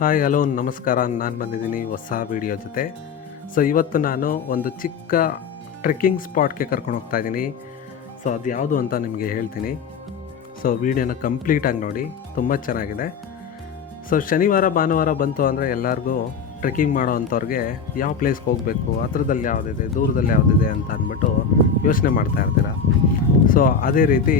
Hi hello ನಮಸ್ಕಾರ. ನಾನು ಬಂದಿದ್ದೀನಿ ಹೊಸ ವಿಡಿಯೋ ಜೊತೆ. ಸೊ ಇವತ್ತು ನಾನು ಒಂದು ಚಿಕ್ಕ ಟ್ರೆಕ್ಕಿಂಗ್ ಸ್ಪಾಟ್ಗೆ ಕರ್ಕೊಂಡು ಹೋಗ್ತಾ ಇದ್ದೀನಿ. ಸೊ ಅದು ಯಾವುದು ಅಂತ ನಿಮಗೆ ಹೇಳ್ತೀನಿ. ಸೊ ವಿಡಿಯೋನ ಕಂಪ್ಲೀಟಾಗಿ ನೋಡಿ. ತುಂಬ ಚೆನ್ನಾಗಿದೆ. ಸೊ ಶನಿವಾರ, ಭಾನುವಾರ ಬಂತು ಅಂದರೆ ಎಲ್ಲರಿಗೂ ಟ್ರೆಕ್ಕಿಂಗ್ ಮಾಡೋ ಅಂಥವ್ರಿಗೆ ಯಾವ ಪ್ಲೇಸ್ಗೆ ಹೋಗಬೇಕು, ಹತ್ರದಲ್ಲಿ ಯಾವುದಿದೆ, ದೂರದಲ್ಲಿ ಯಾವುದಿದೆ ಅಂತ ಅಂದ್ಬಿಟ್ಟು ಯೋಚನೆ ಮಾಡ್ತಾ ಇರ್ತೀರ. ಸೊ ಅದೇ ರೀತಿ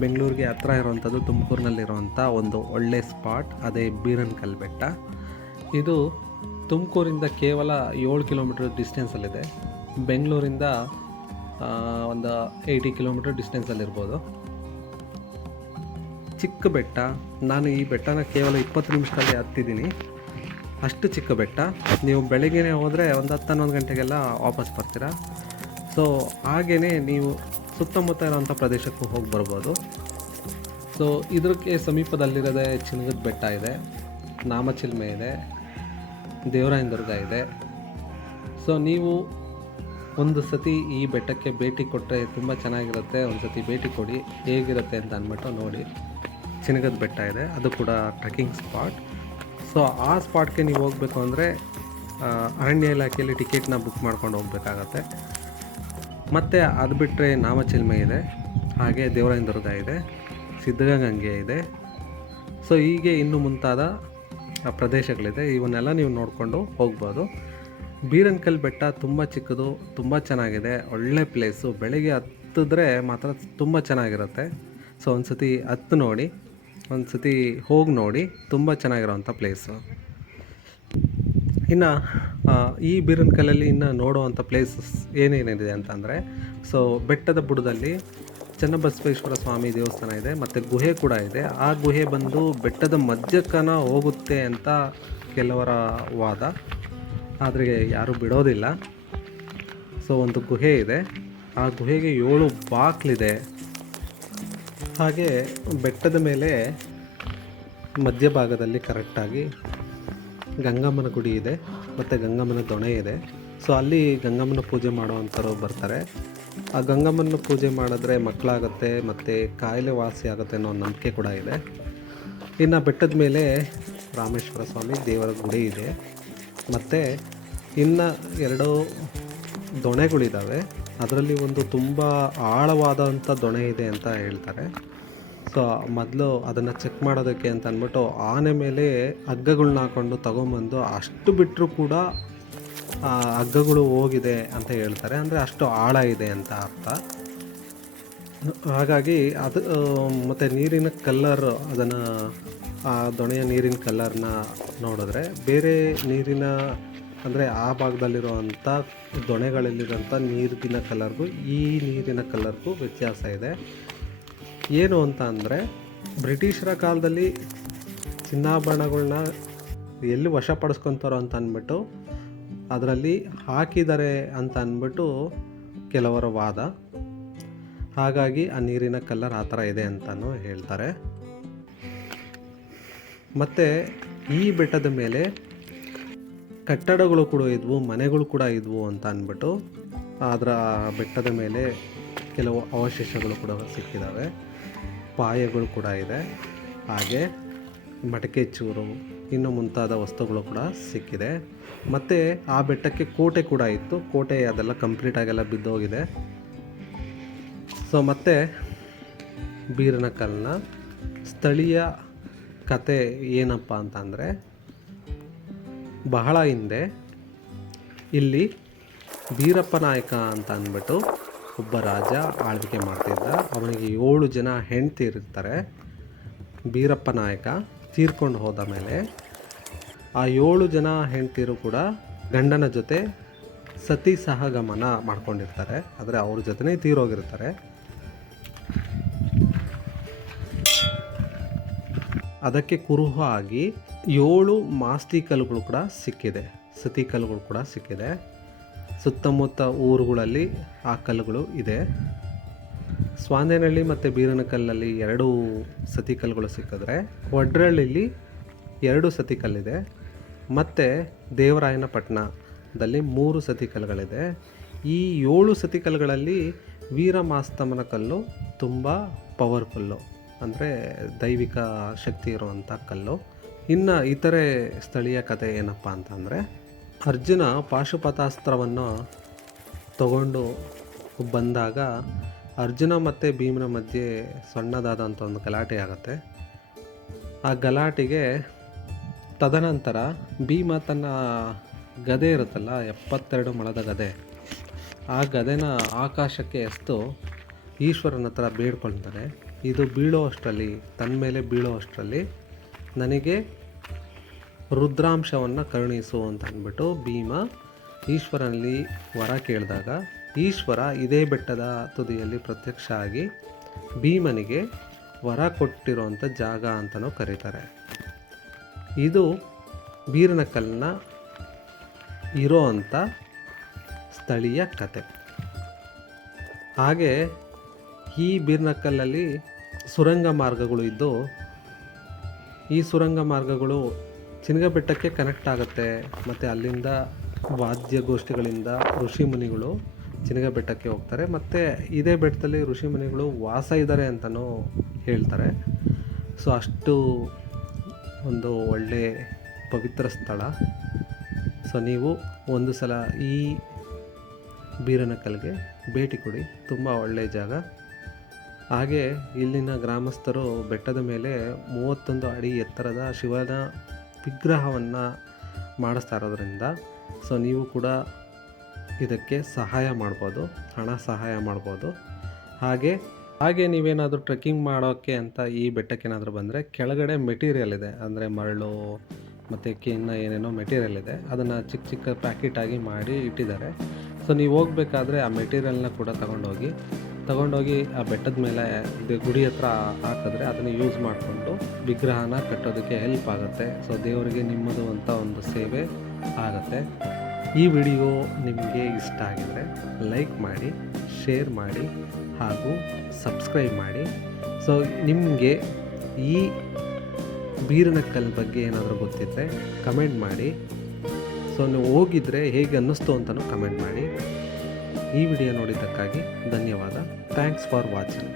ಬೆಂಗಳೂರಿಗೆ ಹತ್ರ ಇರುವಂಥದ್ದು ತುಮಕೂರಿನಲ್ಲಿರುವಂಥ ಒಂದು ಒಳ್ಳೆ ಸ್ಪಾಟ್, ಅದೇ ಬೀರನ್ಕಲ್ ಬೆಟ್ಟ ಇದು ತುಮಕೂರಿಂದ ಕೇವಲ ಏಳು ಕಿಲೋಮೀಟರ್ ಡಿಸ್ಟೆನ್ಸಲ್ಲಿದೆ. ಬೆಂಗಳೂರಿಂದ ಒಂದು ಏಯ್ಟಿ ಕಿಲೋಮೀಟರ್ ಡಿಸ್ಟೆನ್ಸಲ್ಲಿರ್ಬೋದು. ಚಿಕ್ಕ ಬೆಟ್ಟ, ನಾನು ಈ ಬೆಟ್ಟನ ಕೇವಲ ಇಪ್ಪತ್ತು ನಿಮಿಷದಲ್ಲಿ ಹತ್ತಿದ್ದೀನಿ. ಅಷ್ಟು ಚಿಕ್ಕ ಬೆಟ್ಟ. ನೀವು ಬೆಳಗ್ಗೆನೇ ಹೋದರೆ ಒಂದು ಹತ್ತು ಹನ್ನೊಂದು ಗಂಟೆಗೆಲ್ಲ ವಾಪಸ್ ಬರ್ತೀರಾ. ಸೊ ಹಾಗೆಯೇ ನೀವು ಸುತ್ತಮುತ್ತ ಇರೋವಂಥ ಪ್ರದೇಶಕ್ಕೂ ಹೋಗಿ ಬರ್ಬೋದು. ಸೊ ಇದಕ್ಕೆ ಸಮೀಪದಲ್ಲಿರೋದೇ ಚಿನ್ನಗದ ಬೆಟ್ಟ ಇದೆ, ನಾಮಚಿಲ್ಮೆ ಇದೆ ದೇವರಾಯನ ದುರ್ಗ ಇದೆ. ಸೊ ನೀವು ಒಂದು ಸತಿ ಈ ಬೆಟ್ಟಕ್ಕೆ ಭೇಟಿ ಕೊಟ್ಟರೆ ತುಂಬ ಚೆನ್ನಾಗಿರುತ್ತೆ, ಒಂದು ಸತಿ ಭೇಟಿ ಕೊಡಿ, ಹೇಗಿರುತ್ತೆ ಅಂತ ಅಂದ್ಬಿಟ್ಟು ನೋಡಿ. ಚಿನಗದ ಬೆಟ್ಟ ಇದೆ, ಅದು ಕೂಡ ಟ್ರೆಕ್ಕಿಂಗ್ ಸ್ಪಾಟ್ ಸೊ ಆ ಸ್ಪಾಟ್ಗೆ ನೀವು ಹೋಗಬೇಕು ಅಂದರೆ ಅರಣ್ಯ ಇಲಾಖೆಯಲ್ಲಿ ಟಿಕೆಟ್ನ ಬುಕ್ ಮಾಡ್ಕೊಂಡು ಹೋಗಬೇಕಾಗತ್ತೆ. ಮತ್ತು ಅದು ಬಿಟ್ಟರೆ ನಾಮಚಿಲ್ಮೆ ಇದೆ. ಹಾಗೆ ದೇವರಾಯನ ಇದೆ. ಸಿದ್ಧಗಂಗೆ ಇದೆ. ಸೊ ಹೀಗೆ ಇನ್ನು ಮುಂತಾದ ಪ್ರದೇಶಗಳಿದೆ. ಇವನ್ನೆಲ್ಲ ನೀವು ನೋಡಿಕೊಂಡು ಹೋಗ್ಬೋದು. ಬೀರನ್ಕಲ್ ಬೆಟ್ಟ ತುಂಬ ಚಿಕ್ಕದು, ತುಂಬ ಚೆನ್ನಾಗಿದೆ. ಒಳ್ಳೆ ಪ್ಲೇಸು ಬೆಳಿಗ್ಗೆ ಹತ್ತಿದ್ರೆ ಮಾತ್ರ ತುಂಬ ಚೆನ್ನಾಗಿರುತ್ತೆ. ಸೊ ಒಂದು ಸತಿ ಹತ್ತು ನೋಡಿ ಒಂದು ಸತಿ ಹೋಗಿ ನೋಡಿ, ತುಂಬ ಚೆನ್ನಾಗಿರೋವಂಥ ಪ್ಲೇಸು ಇನ್ನು ಈ ಬೀರನ್ಕಲ್ಲಲ್ಲಿ ಇನ್ನು ನೋಡುವಂಥ ಪ್ಲೇಸಸ್ ಏನೇನಿದೆ ಅಂತಂದರೆ ಸೊ ಬೆಟ್ಟದ ಬುಡದಲ್ಲಿ ಚನ್ನಬಸವೇಶ್ವರ ಸ್ವಾಮಿ ದೇವಸ್ಥಾನ ಇದೆ, ಮತ್ತು ಗುಹೆ ಕೂಡ ಇದೆ. ಆ ಗುಹೆ ಬಂದು ಬೆಟ್ಟದ ಮಧ್ಯಕ್ಕನ ಹೋಗುತ್ತೆ ಅಂತ ಕೆಲವರ ವಾದ. ಆದರೆ ಯಾರೂ ಬಿಡೋದಿಲ್ಲ. ಸೊ ಒಂದು ಗುಹೆ ಇದೆ. ಆ ಗುಹೆಗೆ ಏಳು ಬಾಕ್ಲಿದೆ. ಹಾಗೆ ಬೆಟ್ಟದ ಮೇಲೆ ಮಧ್ಯಭಾಗದಲ್ಲಿ ಕರೆಕ್ಟಾಗಿ ಗಂಗಮ್ಮನ ಗುಡಿ ಇದೆ, ಮತ್ತು ಗಂಗಮ್ಮನ ದೊಣೆ ಇದೆ. ಸೊ ಅಲ್ಲಿ ಗಂಗಮ್ಮನ ಪೂಜೆ ಮಾಡುವಂಥವ್ರು ಬರ್ತಾರೆ. ಆ ಗಂಗಮ್ಮನ ಪೂಜೆ ಮಾಡಿದ್ರೆ ಮಕ್ಕಳಾಗತ್ತೆ, ಮತ್ತು ಕಾಯಿಲೆ ವಾಸಿ ಆಗುತ್ತೆ ಅನ್ನೋ ನಂಬಿಕೆ ಕೂಡ ಇದೆ. ಇನ್ನು ಬೆಟ್ಟದ ಮೇಲೆ ರಾಮೇಶ್ವರ ಸ್ವಾಮಿ ದೇವರ ಗುಡಿ ಇದೆ. ಮತ್ತು ಇನ್ನು ಎರಡು ದೊಣೆಗಳಿದ್ದಾವೆ ಅದರಲ್ಲಿ ಒಂದು ತುಂಬ ಆಳವಾದಂಥ ದೊಣೆ ಇದೆ ಅಂತ ಹೇಳ್ತಾರೆ. ಸೊ ಮೊದಲು ಅದನ್ನು ಚೆಕ್ ಮಾಡೋದಕ್ಕೆ ಅಂತ ಅಂದ್ಬಿಟ್ಟು ಆನೆ ಮೇಲೆ ಹಗ್ಗಗಳ್ನ ಹಾಕೊಂಡು ತಗೊಂಬಂದು ಅಷ್ಟು ಬಿಟ್ಟರೂ ಕೂಡ ಹಗ್ಗಗಳು ಹೋಗಿದೆ ಅಂತ ಹೇಳ್ತಾರೆ. ಅಂದರೆ ಅಷ್ಟು ಆಳ ಇದೆ ಅಂತ ಅರ್ಥ. ಹಾಗಾಗಿ ಅದು ಮತ್ತು ನೀರಿನ ಕಲ್ಲರ್ ಅದನ್ನು, ಆ, ದೊಣೆಯ ನೀರಿನ ಕಲ್ಲರ್ನ ನೋಡಿದ್ರೆ ಬೇರೆ ನೀರಿನ, ಅಂದರೆ ಆ ಭಾಗದಲ್ಲಿರುವಂಥ ದೊಣೆಗಳಲ್ಲಿರುವಂಥ ನೀರಿನ ಕಲರ್ಗೂ ಈ ನೀರಿನ ಕಲರ್ಗೂ ವ್ಯತ್ಯಾಸ ಇದೆ. ಏನು ಅಂತ ಅಂದರೆ ಬ್ರಿಟಿಷರ ಕಾಲದಲ್ಲಿ ಚಿನ್ನಾಭರಣಗಳನ್ನ ಎಲ್ಲಿ ವಶಪಡಿಸ್ಕೊತಾರೋ ಅಂತ ಅಂದ್ಬಿಟ್ಟು ಅದರಲ್ಲಿ ಹಾಕಿದ್ದಾರೆ ಅಂತ ಅಂದ್ಬಿಟ್ಟು ಕೆಲವರ ವಾದ. ಹಾಗಾಗಿ ಆ ನೀರಿನ ಕಲ್ಲರ್ ಆ ಥರ ಇದೆ ಅಂತಲೂ ಹೇಳ್ತಾರೆ. ಮತ್ತು ಈ ಬೆಟ್ಟದ ಮೇಲೆ ಕಟ್ಟಡಗಳು ಕೂಡ ಇದ್ವು, ಮನೆಗಳು ಕೂಡ ಇದ್ವು ಅಂತ ಅಂದ್ಬಿಟ್ಟು ಅದರ ಬೆಟ್ಟದ ಮೇಲೆ ಕೆಲವು ಅವಶೇಷಗಳು ಕೂಡ ಸಿಕ್ಕಿದ್ದಾವೆ ಪಾಯಗಳು ಕೂಡ ಇದೆ. ಹಾಗೆ ಮಟಕೆ ಚೂರು, ಇನ್ನು ಮುಂತಾದ ವಸ್ತುಗಳು ಕೂಡ ಸಿಕ್ಕಿದೆ. ಮತ್ತು ಆ ಬೆಟ್ಟಕ್ಕೆ ಕೋಟೆ ಕೂಡ ಇತ್ತು. ಕೋಟೆ ಅದೆಲ್ಲ ಕಂಪ್ಲೀಟಾಗೆಲ್ಲ ಬಿದ್ದೋಗಿದೆ. ಸೊ ಮತ್ತು ಬೀರನಕಲ್ನ ಸ್ಥಳೀಯ ಕತೆ ಏನಪ್ಪ ಅಂತಂದರೆ, ಬಹಳ ಹಿಂದೆ ಇಲ್ಲಿ ಬೀರಪ್ಪ ನಾಯಕ ಅಂತ ಅಂದ್ಬಿಟ್ಟು ಒಬ್ಬ ರಾಜ ಆಳ್ವಿಕೆ ಮಾಡ್ತಿದ್ದ. ಅವನಿಗೆ ಏಳು ಜನ ಹೆಂಡತಿ ಇರ್ತಾರೆ. ಬೀರಪ್ಪ ನಾಯಕ ತೀರ್ಕೊಂಡು ಹೋದ ಮೇಲೆ ಆ ಏಳು ಜನ ಹೆಂಡತಿರು ಕೂಡ ಗಂಡನ ಜೊತೆ ಸತಿ ಸಹಗಮನ ಮಾಡ್ಕೊಂಡಿರ್ತಾರೆ. ಆದರೆ ಅವ್ರ ಜೊತೆನೇ ತೀರೋಗಿರ್ತಾರೆ. ಅದಕ್ಕೆ ಕುರುಹ ಆಗಿ ಏಳು ಮಾಸ್ತಿ ಕಲ್ಲುಗಳು ಕೂಡ ಸಿಕ್ಕಿದೆ. ಸತಿ ಕಲ್ಲುಗಳು ಕೂಡ ಸಿಕ್ಕಿದೆ. ಸುತ್ತಮುತ್ತ ಊರುಗಳಲ್ಲಿ ಆ ಕಲ್ಲುಗಳು ಇದೆ. ಸ್ವಾಂದೇನಹಳ್ಳಿ ಮತ್ತು ಬೀರನಕಲ್ಲಲ್ಲಿ ಎರಡು ಸತಿ ಕಲ್ಲುಗಳು ಸಿಕ್ಕಿದ್ರೆ, ವಡ್ರಳ್ಳಿಲಿ ಎರಡು ಸತಿ ಕಲ್ಲಿದೆ. ಮತ್ತು ದೇವರಾಯನಪಟ್ಟಣದಲ್ಲಿ ಮೂರು ಸತಿ ಕಲ್ಲುಗಳಿದೆ. ಈ ಏಳು ಸತಿ ಕಲ್ಲುಗಳಲ್ಲಿ ವೀರಮಾಸ್ತಮನ ಕಲ್ಲು ತುಂಬ ಪವರ್ಫುಲ್ಲು, ಅಂದರೆ ದೈವಿಕ ಶಕ್ತಿ ಇರುವಂಥ ಕಲ್ಲು. ಇನ್ನು ಇತರೆ ಸ್ಥಳೀಯ ಕಥೆ ಏನಪ್ಪ ಅಂತಂದರೆ ಅರ್ಜುನ ಪಾಶುಪತಾಸ್ತ್ರವನ್ನು ತಗೊಂಡು ಬಂದಾಗ ಅರ್ಜುನ ಮತ್ತು ಭೀಮನ ಮಧ್ಯೆ ಸಣ್ಣದಾದಂಥ ಒಂದು ಗಲಾಟೆ ಆಗುತ್ತೆ. ಆ ಗಲಾಟೆಗೆ ತದನಂತರ ಭೀಮ ತನ್ನ ಗದೆ ಇರುತ್ತಲ್ಲ, ಎಪ್ಪತ್ತೆರಡು ಮೊಳದ ಗದೆ, ಆ ಗದೆನ ಆಕಾಶಕ್ಕೆ ಎಸ್ತು ಈಶ್ವರನ ಹತ್ರ ಬೇಡ್ಕೊಳ್ತಾರೆ ಇದು ಬೀಳೋ ಅಷ್ಟರಲ್ಲಿ ತನ್ನ ಮೇಲೆ ಬೀಳೋ ಅಷ್ಟರಲ್ಲಿ ನನಗೆ ರುದ್ರಾಂಶವನ್ನು ಕರುಣಿಸು ಅಂತ ಅಂದ್ಬಿಟ್ಟು ಭೀಮ ಈಶ್ವರನಲ್ಲಿ ವರ ಕೇಳಿದಾಗ, ಈಶ್ವರ ಇದೇ ಬೆಟ್ಟದ ತುದಿಯಲ್ಲಿ ಪ್ರತ್ಯಕ್ಷ ಆಗಿ ಭೀಮನಿಗೆ ವರ ಕೊಟ್ಟಿರುವಂಥ ಜಾಗ ಅಂತಲೂ ಕರೀತಾರೆ. ಇದು ಬೀರನಕಲ್ನ ಇರೋ ಅಂಥ ಸ್ಥಳೀಯ ಕತೆ. ಹಾಗೆ ಈ ಬೀರ್ನಕಲ್ಲಲ್ಲಿ ಸುರಂಗ ಮಾರ್ಗಗಳು ಇದ್ದು, ಈ ಸುರಂಗ ಮಾರ್ಗಗಳು ಚಿನಗ ಬೆಟ್ಟಕ್ಕೆ ಕನೆಕ್ಟ್ ಆಗುತ್ತೆ. ಮತ್ತು ಅಲ್ಲಿಂದ ವಾದ್ಯಗೋಷ್ಠಿಗಳಿಂದ ಋಷಿ ಮುನಿಗಳು ಚಿನಗ ಬೆಟ್ಟಕ್ಕೆ ಹೋಗ್ತಾರೆ. ಮತ್ತು ಇದೇ ಬೆಟ್ಟದಲ್ಲಿ ಋಷಿ ಮುನಿಗಳು ವಾಸ ಇದ್ದಾರೆ ಅಂತಲೂ ಹೇಳ್ತಾರೆ. ಸೊ ಅಷ್ಟು ಒಂದು ಒಳ್ಳೆ ಪವಿತ್ರ ಸ್ಥಳ. ಸೊ ನೀವು ಒಂದು ಸಲ ಈ ಬೀರನಕಲ್ಗೆ ಭೇಟಿ ಕೊಡಿ. ತುಂಬ ಒಳ್ಳೆಯ ಜಾಗ. ಹಾಗೆ ಇಲ್ಲಿನ ಗ್ರಾಮಸ್ಥರು ಬೆಟ್ಟದ ಮೇಲೆ ಮೂವತ್ತೊಂದು ಅಡಿ ಎತ್ತರದ ಶಿವನ ವಿಗ್ರಹವನ್ನು ಮಾಡಿಸ್ತಾ ಇರೋದ್ರಿಂದ ಸೊ ನೀವು ಕೂಡ ಇದಕ್ಕೆ ಸಹಾಯ ಮಾಡ್ಬೋದು, ಹಣ ಸಹಾಯ ಮಾಡ್ಬೋದು. ಹಾಗೆ ಹಾಗೆ ನೀವೇನಾದರೂ ಟ್ರೆಕ್ಕಿಂಗ್ ಮಾಡೋಕ್ಕೆ ಅಂತ ಈ ಬೆಟ್ಟಕ್ಕೆ ಏನಾದರೂ ಬಂದರೆ ಕೆಳಗಡೆ ಮೆಟೀರಿಯಲ್ ಇದೆ. ಅಂದರೆ ಮರಳು, ಮತ್ತು ಕಿನ್ನ ಏನೇನೋ ಮೆಟೀರಿಯಲ್ ಇದೆ. ಅದನ್ನು ಚಿಕ್ಕ ಚಿಕ್ಕ ಪ್ಯಾಕೆಟಾಗಿ ಮಾಡಿ ಇಟ್ಟಿದ್ದಾರೆ. ಸೊ ನೀವು ಹೋಗಬೇಕಾದ್ರೆ ಆ ಮೆಟೀರಿಯಲ್ನ ಕೂಡ ತಗೊಂಡೋಗಿ ತಗೊಂಡೋಗಿ ಆ ಬೆಟ್ಟದ ಮೇಲೆ ಇದು ಗುಡಿ ಹತ್ರ ಹಾಕಿದ್ರೆ ಅದನ್ನು ಯೂಸ್ ಮಾಡಿಕೊಂಡು ವಿಗ್ರಹನ ಕಟ್ಟೋದಕ್ಕೆ ಹೆಲ್ಪ್ ಆಗುತ್ತೆ. ಸೊ ದೇವರಿಗೆ ನಿಮ್ಮದು ಅಂತ ಒಂದು ಸೇವೆ ಆಗುತ್ತೆ. ಈ ವಿಡಿಯೋ ನಿಮಗೆ ಇಷ್ಟ ಆಗಿದರೆ ಲೈಕ್ ಮಾಡಿ ಶೇರ್ ಮಾಡಿ ಹಾಗೂ ಸಬ್ಸ್ಕ್ರೈಬ್ ಮಾಡಿ. ಸೊ ನಿಮಗೆ ಈ ಬೀರನಕ್ಕಲ್ ಬಗ್ಗೆ ಏನಾದರೂ ಗೊತ್ತಿದ್ದರೆ ಕಮೆಂಟ್ ಮಾಡಿ. ಸೊ ನೀವು ಹೋಗಿದ್ರೆ ಹೇಗೆ ಅನ್ನಿಸ್ತು ಅಂತಲೂ ಕಮೆಂಟ್ ಮಾಡಿ. ಈ ವಿಡಿಯೋ ನೋಡಿದ್ದಕ್ಕಾಗಿ ಧನ್ಯವಾದ. Thanks for watching